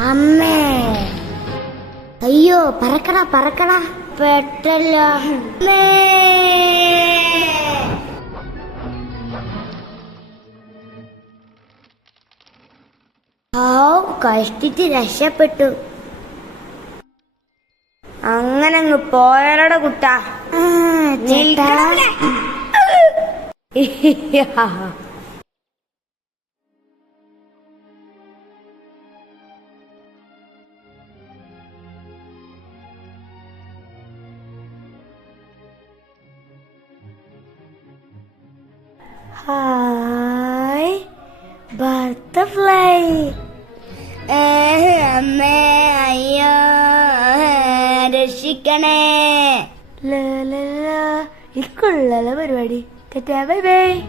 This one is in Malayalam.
അമ്മേ, അയ്യോ, പറക്കടാ പറക്കടാ, പെട്ടല്ലോ. കഷ്ടിച്ച് രക്ഷപ്പെട്ടു. അങ്ങനങ്ങ് പോയട കുട്ടാ. Hi butterfly. അമ്മേ, അയ്യോ, രക്ഷിക്കണേ. ഇക്കുള്ള പരിപാടി. Bye bye.